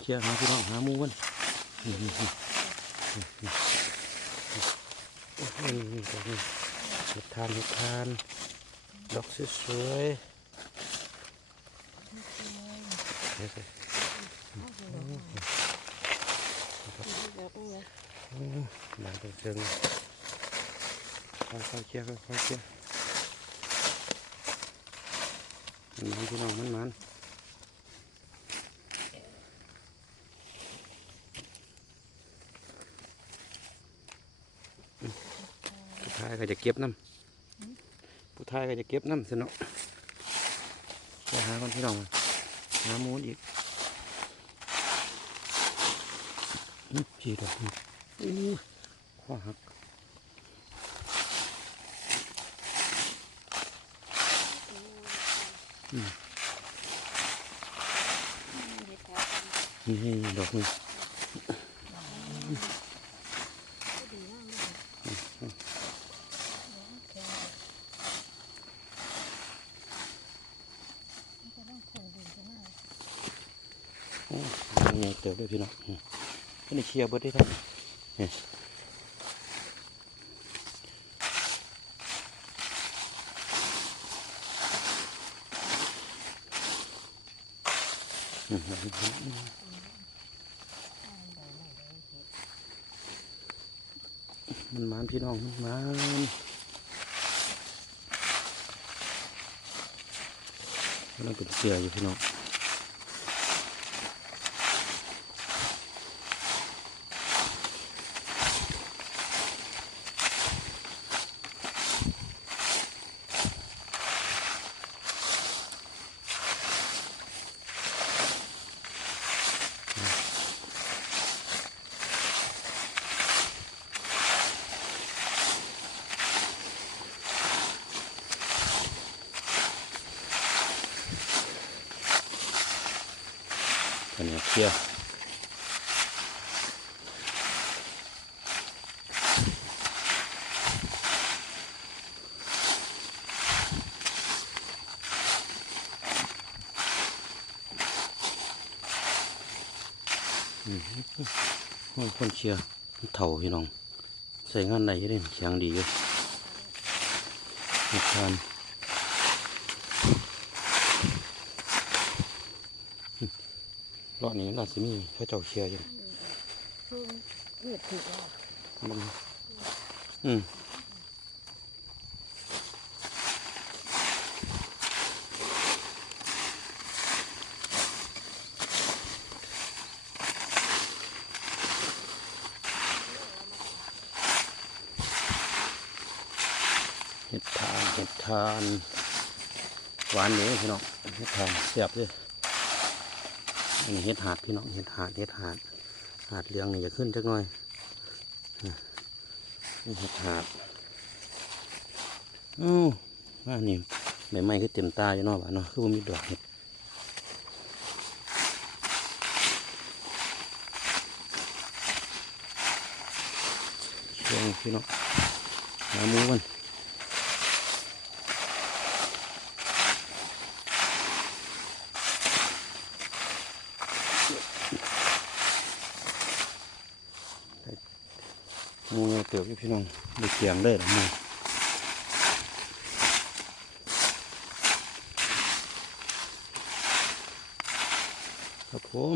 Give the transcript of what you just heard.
เชี่ยหาพี่น้องหามูมันนี่นี่นี่นี่นี่ดอกนี่เห็ดทานเห็ดทานดอกสวยๆเดี๋ยวสิโอ้หลาตัวเชิงค่อยๆเชี่ยค่อยๆเชี่ยมันมันพี่น้องมันมัน ผู้ายก็จะเก็บน้ำผู้ชายก็จะเก็บน้ำสนุกไปหาคนที่น้องหาหมูนอีกอื้อจีดอกนี่ข้อหักอืมนี่นี่ดอกนี่โอ้ยังไงเติบด้วยพี่น้องอืมอันนี้เคลียร์เบิดได้ทั้งนี่อืมมันมานพี่น้องมันมานกำลังเป็นเสืออยู่พี่น้อง อันนี้เคลียร์อืมโอ้ยคนเชียร์มันเถ่าพี่น้อง ใส่งานไหนอยังแข็งดีอยู่มีทาน รอบนี้น่าจะมีพระเจ้าเชียร์อยู่ช่วงเลือดถูกแล้วมันอืมเห็ดทานเห็ดทาน หวานเลยพี่น้องเห็ดทานเสียบเลยอั นนี้เห็ดหาดพี่น้องเห็ดหาดเห็ดหาดหาดเหลืองนี่จะขึ้นจักหน่อยนี่เห็ดหาดอ้าวว่านี่ใบไม้คือเต็มตาอยู่นาะบ้านเนาะคือว่ามีดอกเห็ดช่วงพี่น้องหาหมูมัน มูเติบอยู่พี่น้องด้เกียงได้หรือไม่ครับผม